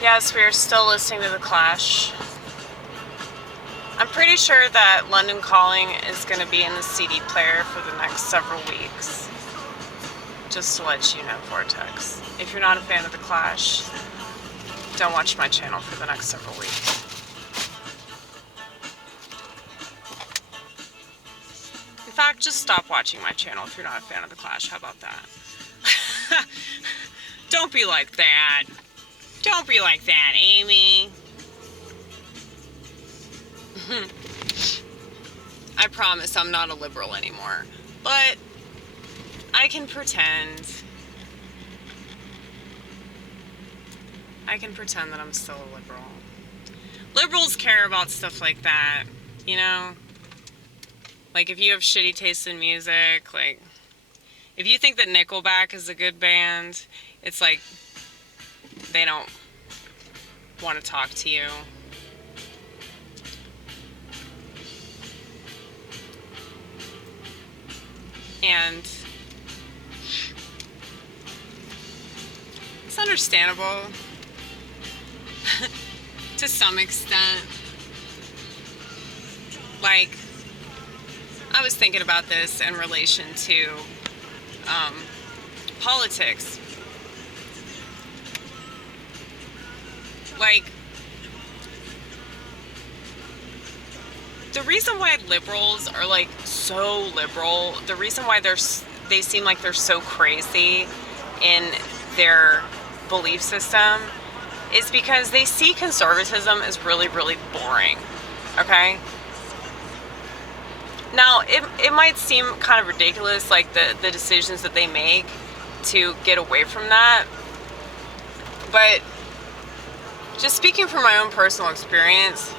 Yes, we are still listening to The Clash. I'm pretty sure that London Calling is going to be in the CD player for the next several weeks. Just to let you know, Vortex. If you're not a fan of The Clash, don't watch my channel for the next several weeks. In fact, just stop watching my channel if you're not a fan of The Clash. How about that? Don't be like that. Don't be like that, Amy. I promise I'm not a liberal anymore. But I can pretend. I can pretend that I'm still a liberal. Liberals care about stuff like that, you know? Like, if you have shitty taste in music, like, if you think that Nickelback is a good band, it's like, they don't want to talk to you. And it's understandable to some extent. Like, I was thinking about this in relation to politics. Like, the reason why liberals are like so liberal, the reason why they seem like they're so crazy in their belief system is because they see conservatism as really, really boring. Okay? Now, it might seem kind of ridiculous, like the decisions that they make to get away from that. But just speaking from my own personal experience,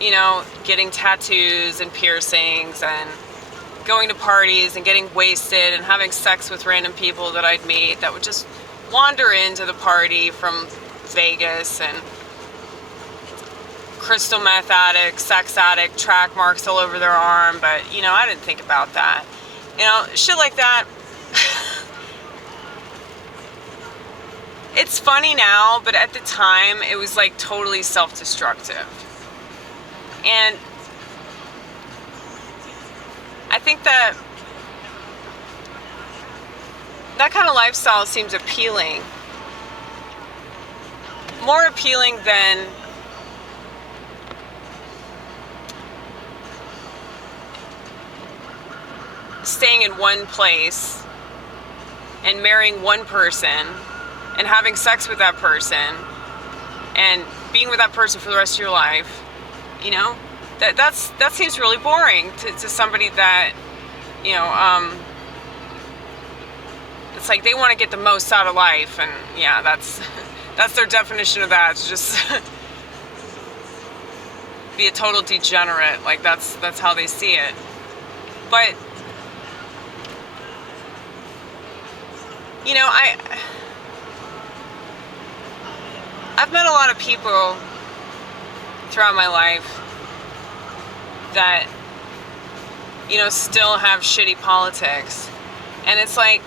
you know, getting tattoos and piercings and going to parties and getting wasted and having sex with random people that I'd meet that would just wander into the party from Vegas, and crystal meth addict, sex addict, track marks all over their arm, but, you know, I didn't think about that. You know, shit like that. It's funny now, but at the time, it was like totally self-destructive. And I think that kind of lifestyle seems appealing. More appealing than staying in one place and marrying one person and having sex with that person and being with that person for the rest of your life. You know, that seems really boring to somebody that, you know, it's like they want to get the most out of life, and yeah, that's their definition of that. It's just be a total degenerate. Like that's how they see it. But you know, I've met a lot of people throughout my life that, you know, still have shitty politics, and it's like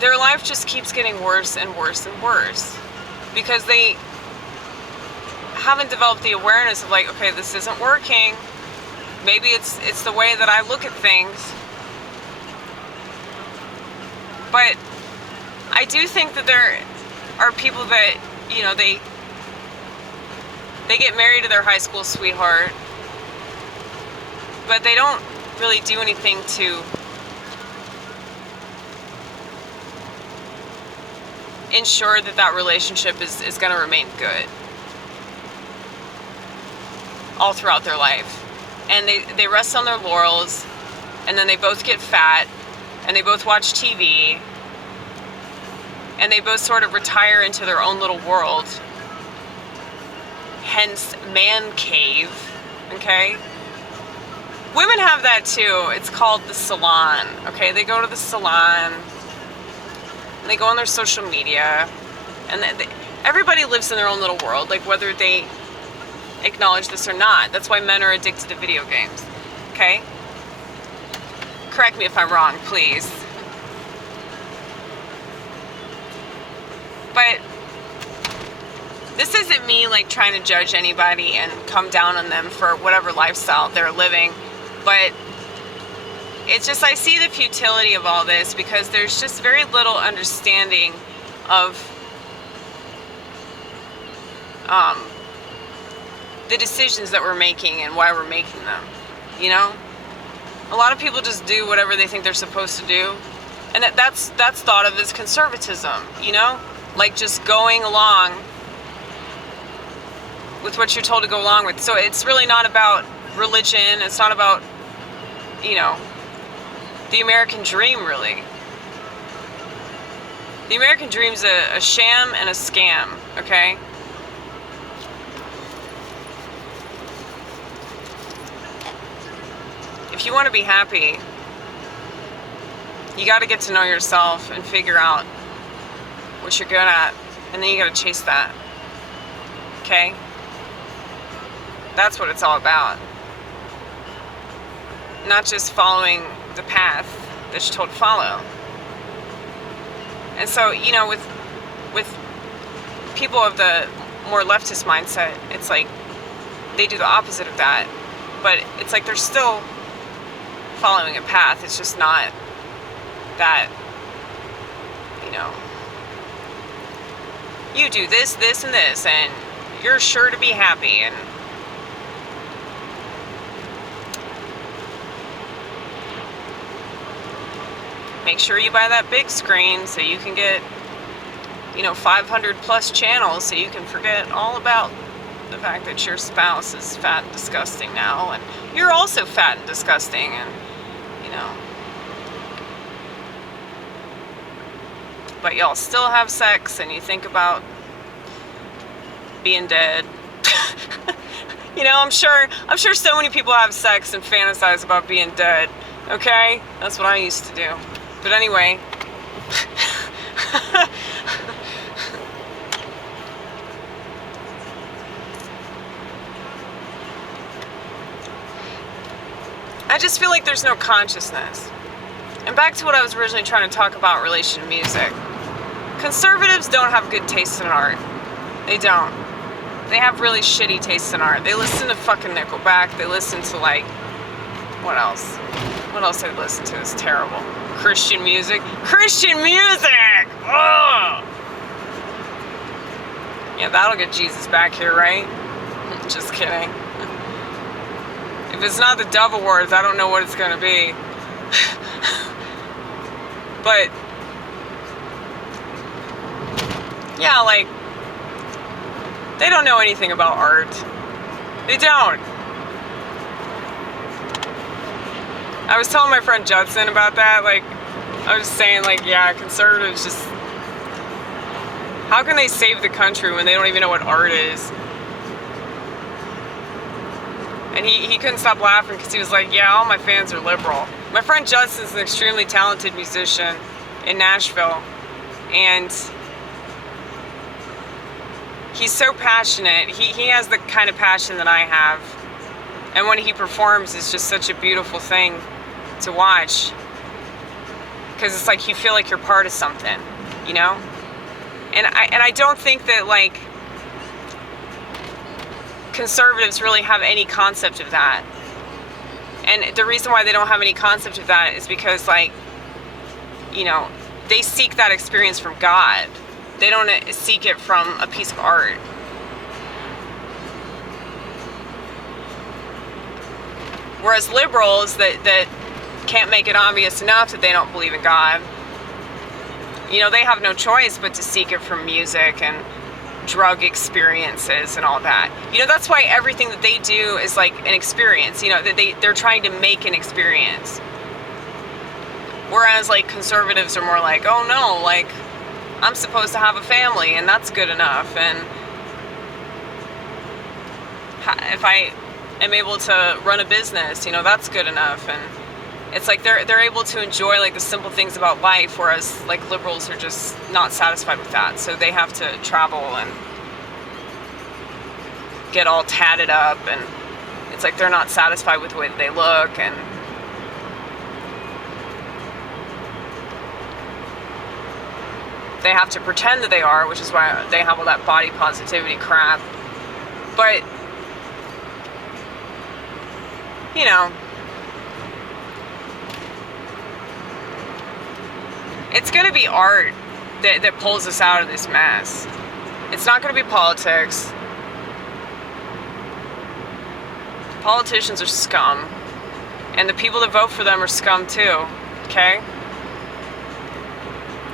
their life just keeps getting worse and worse and worse because they haven't developed the awareness of like, okay, this isn't working. Maybe it's the way that I look at things. But I do think that there are people that, you know, they get married to their high school sweetheart, but they don't really do anything to ensure that relationship is going to remain good all throughout their life. And they rest on their laurels, and then they both get fat, and they both watch TV, and they both sort of retire into their own little world. Hence, man cave, okay? Women have that too. It's called the salon, okay? They go to the salon, and they go on their social media, and everybody lives in their own little world, like whether they acknowledge this or not. That's why men are addicted to video games, okay? Correct me if I'm wrong, please. But this isn't me like trying to judge anybody and come down on them for whatever lifestyle they're living, but it's just, I see the futility of all this because there's just very little understanding of the decisions that we're making and why we're making them, you know? A lot of people just do whatever they think they're supposed to do, and that's thought of as conservatism, you know? Like just going along with what you're told to go along with. So it's really not about religion, it's not about, you know, the American dream, really. The American dream's a sham and a scam, okay? If you want to be happy, you got to get to know yourself and figure out what you're good at, and then you got to chase that, okay? That's what it's all about. Not just following the path that you're told to follow. And so, you know, with people of the more leftist mindset, it's like they do the opposite of that. But it's like they're still following a path. It's just not that, you know, you do this, this, and this, and you're sure to be happy. And make sure you buy that big screen so you can get, you know, 500 plus channels so you can forget all about the fact that your spouse is fat and disgusting now, and you're also fat and disgusting, and, you know, but y'all still have sex and you think about being dead. You know, I'm sure so many people have sex and fantasize about being dead, okay? That's what I used to do. But anyway, I just feel like there's no consciousness. And back to what I was originally trying to talk about in relation to music. Conservatives don't have good taste in art. They don't. They have really shitty taste in art. They listen to fucking Nickelback. They listen to, like, what else? What else they listen to is terrible. Christian music. Christian music! Ugh! Yeah, that'll get Jesus back here, right? Just kidding. If it's not the Dove Awards, I don't know what it's gonna be. But yeah, like, they don't know anything about art. They don't. I was telling my friend Judson about that. Like, I was saying, like, yeah, conservatives just, how can they save the country when they don't even know what art is? And he couldn't stop laughing because he was like, yeah, all my fans are liberal. My friend Judson's an extremely talented musician in Nashville, and he's so passionate. He has the kind of passion that I have, and when he performs, it's just such a beautiful thing to watch, because it's like you feel like you're part of something, you know? And I don't think that, like, conservatives really have any concept of that. And the reason why they don't have any concept of that is because, like, you know, they seek that experience from God. They don't seek it from a piece of art. Whereas liberals that can't make it obvious enough that they don't believe in God, you know, they have no choice but to seek it from music and drug experiences and all that. You know, that's why everything that they do is like an experience, you know, that they're trying to make an experience. Whereas, like, conservatives are more like, oh no, like, I'm supposed to have a family and that's good enough, and if I am able to run a business, you know, that's good enough. And it's like they're able to enjoy, like, the simple things about life, whereas, like, liberals are just not satisfied with that, so they have to travel and get all tatted up, and it's like they're not satisfied with the way they look, and they have to pretend that they are, which is why they have all that body positivity crap. But, you know, it's going to be art that pulls us out of this mess. It's not going to be politics. Politicians are scum. And the people that vote for them are scum too. Okay?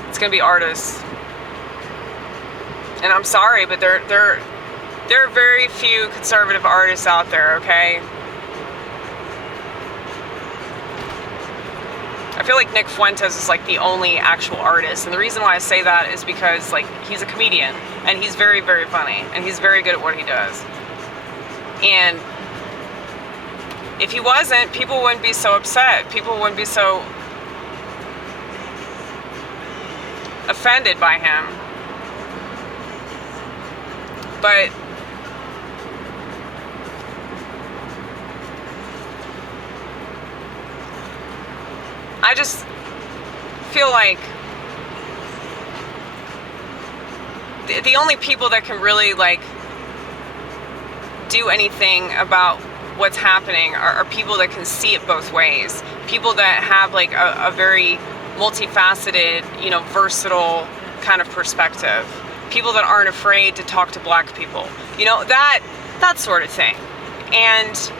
It's going to be artists. And I'm sorry, but there are very few conservative artists out there, okay? I feel like Nick Fuentes is like the only actual artist, and the reason why I say that is because like he's a comedian, and he's very, very funny, and he's very good at what he does. And if he wasn't, people wouldn't be so upset. People wouldn't be so offended by him. But I just feel like the only people that can really like do anything about what's happening are people that can see it both ways. People that have like a very multifaceted, you know, versatile kind of perspective. People that aren't afraid to talk to black people. You know, that sort of thing. And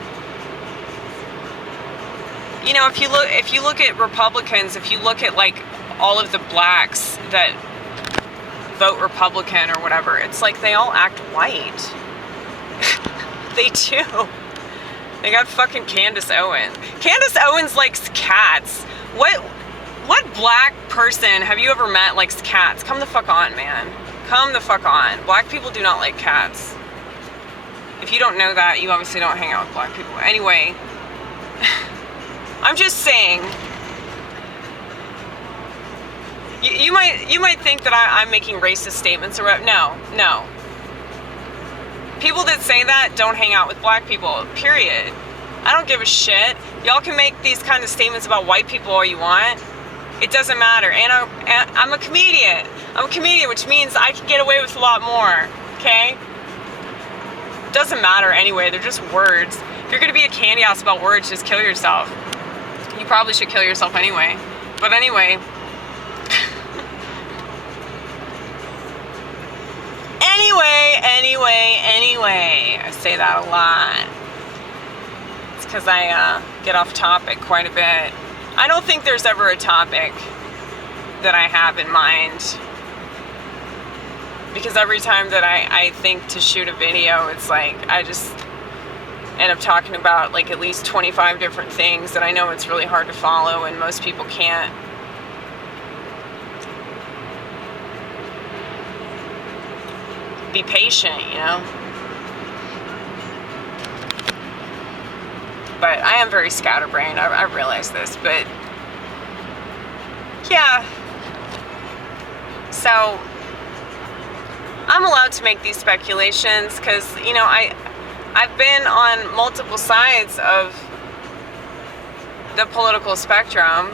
you know, if you look at Republicans, if you look at like all of the blacks that vote Republican or whatever, it's like they all act white. They do. They got fucking Candace Owens. Candace Owens likes cats. What black person have you ever met likes cats? Come the fuck on, man. Come the fuck on. Black people do not like cats. If you don't know that, you obviously don't hang out with black people. Anyway, I'm just saying. You might think that I'm making racist statements or what. No. People that say that don't hang out with black people, period. I don't give a shit. Y'all can make these kind of statements about white people all you want. It doesn't matter. And I'm a comedian. I'm a comedian, which means I can get away with a lot more, okay? Doesn't matter anyway. They're just words. If you're going to be a candy ass about words, just kill yourself. You probably should kill yourself anyway. But anyway. Anyway. I say that a lot. It's because I get off topic quite a bit. I don't think there's ever a topic that I have in mind. Because every time that I think to shoot a video, it's like I just end up talking about like at least 25 different things that I know it's really hard to follow and most people can't. Be patient, you know? But I am very scatterbrained, I realize this, but yeah. So I'm allowed to make these speculations because, you know, I've been on multiple sides of the political spectrum,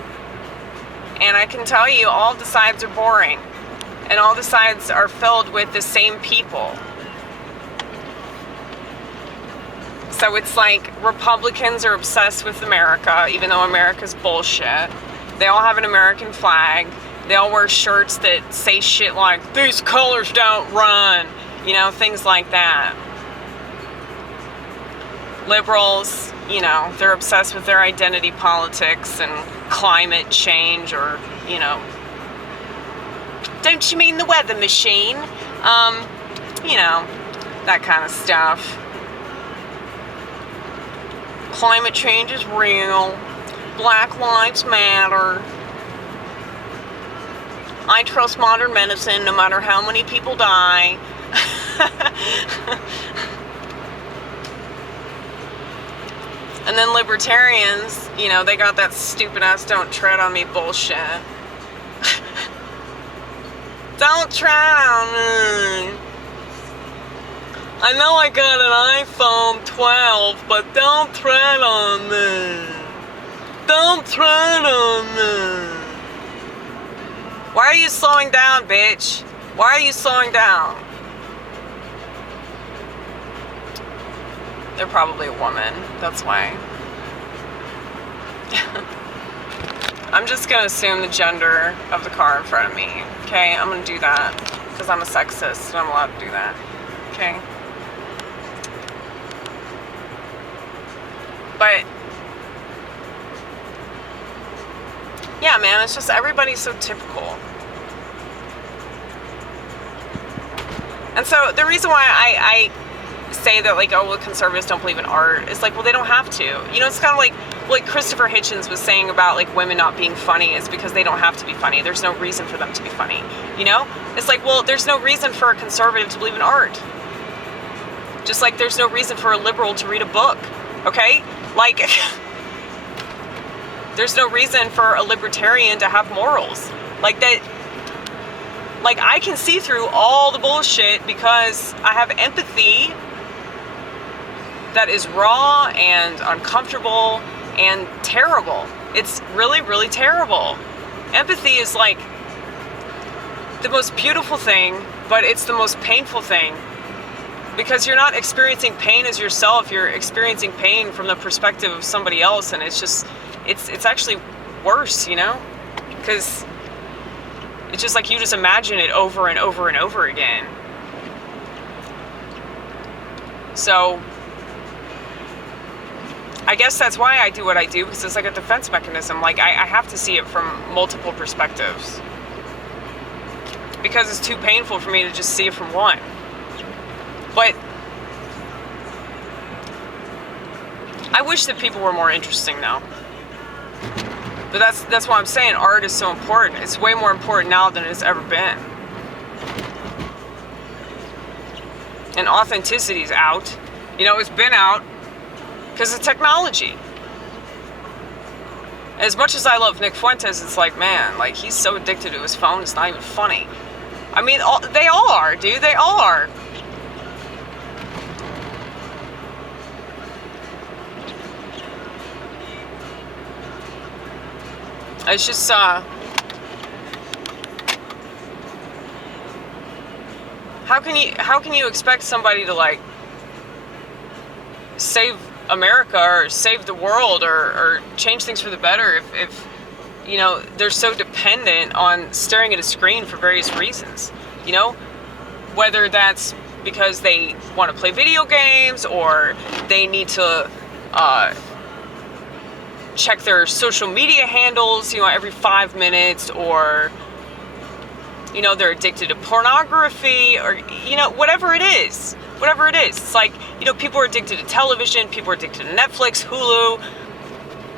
and I can tell you all the sides are boring, and all the sides are filled with the same people. So it's like Republicans are obsessed with America, even though America's bullshit. They all have an American flag. They all wear shirts that say shit like, these colors don't run, you know, things like that. Liberals, you know, they're obsessed with their identity politics and climate change, or, you know, don't you mean the weather machine? You know, that kind of stuff. Climate change is real. Black lives matter. I trust modern medicine no matter how many people die. And then libertarians, you know, they got that stupid ass don't tread on me bullshit. Don't tread on me. I know I got an iPhone 12, but don't tread on me. Don't tread on me. Why are you slowing down, bitch? Why are you slowing down? They're probably a woman. That's why. I'm just gonna assume the gender of the car in front of me. Okay, I'm gonna do that because I'm a sexist and I'm allowed to do that. Okay. But yeah, man, it's just everybody's so typical. And so the reason why I say that, like, oh, well, conservatives don't believe in art is like, well, they don't have to. You know, it's kind of like Christopher Hitchens was saying about, like, women not being funny is because they don't have to be funny. There's no reason for them to be funny. You know? It's like, well, there's no reason for a conservative to believe in art. Just like there's no reason for a liberal to read a book. Okay? Like, there's no reason for a libertarian to have morals. Like that. Like, I can see through all the bullshit because I have empathy that is raw and uncomfortable and terrible. It's really, really terrible. Empathy is like the most beautiful thing, but it's the most painful thing. Because you're not experiencing pain as yourself, you're experiencing pain from the perspective of somebody else, and it's just, it's actually worse, you know? Because it's just like you just imagine it over and over and over again. So, I guess that's why I do what I do, because it's like a defense mechanism. Like, I have to see it from multiple perspectives. Because it's too painful for me to just see it from one. But I wish that people were more interesting now. But that's why I'm saying art is so important. It's way more important now than it's ever been. And authenticity is out. You know, it's been out because of technology. As much as I love Nick Fuentes, it's like, man, like, he's so addicted to his phone, it's not even funny. I mean, they all are, dude. They all are. It's just, how can you expect somebody to, like, save America or save the world or change things for the better if you know, they're so dependent on staring at a screen for various reasons, you know? Whether that's because they want to play video games or they need to, check their social media handles, you know, every 5 minutes, or, you know, they're addicted to pornography, or, you know, whatever it is. It's like, you know, people are addicted to television, people are addicted to Netflix, Hulu.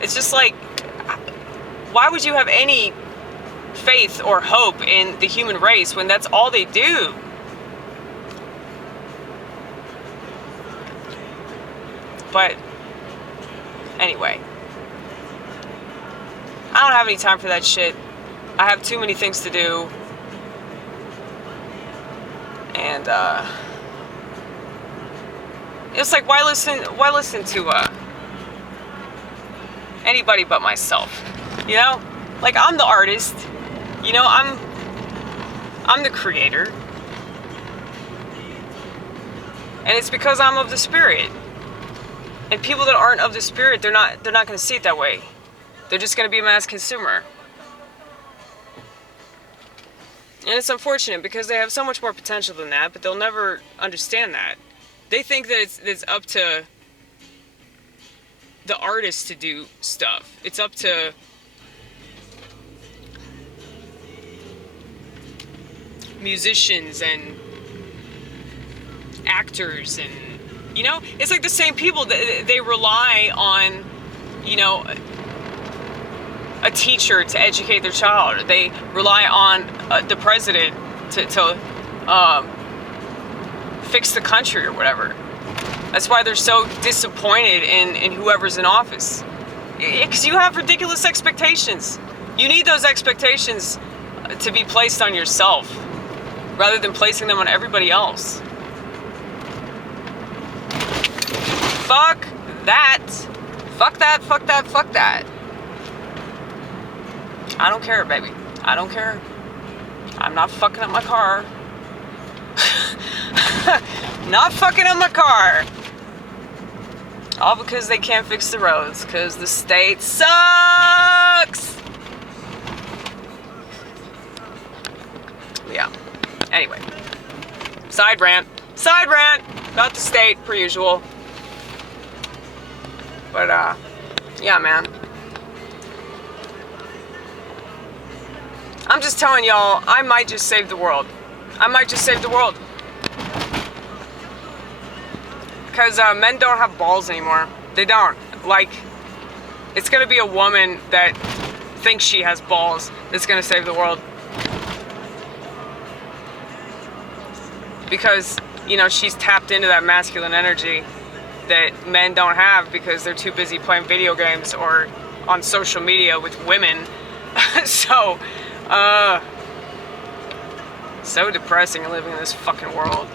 It's just like, why would you have any faith or hope in the human race when that's all they do? But anyway, I don't have any time for that shit. I have too many things to do. And it's like, why listen to anybody but myself? You know? Like, I'm the artist. You know, I'm the creator. And it's because I'm of the spirit. And people that aren't of the spirit, they're not going to see it that way. They're just going to be a mass consumer. And it's unfortunate because they have so much more potential than that, but they'll never understand that. They think that it's up to the artist to do stuff. It's up to musicians and actors, and, you know, it's like the same people that they rely on, you know, a teacher to educate their child, or they rely on the president to fix the country or whatever. That's why they're so disappointed in whoever's in office, because you have ridiculous expectations. You need those expectations to be placed on yourself rather than placing them on everybody else. Fuck that. Fuck that, fuck that, fuck that. I don't care, baby. I don't care. I'm not fucking up my car. Not fucking up my car. All because they can't fix the roads, because the state sucks. Yeah. Anyway. Side rant about the state, per usual. But, yeah, man. I'm just telling y'all, I might just save the world. I might just save the world. Because men don't have balls anymore. They don't. Like, it's going to be a woman that thinks she has balls that's going to save the world. Because, you know, she's tapped into that masculine energy that men don't have because they're too busy playing video games or on social media with women. So depressing living in this fucking world.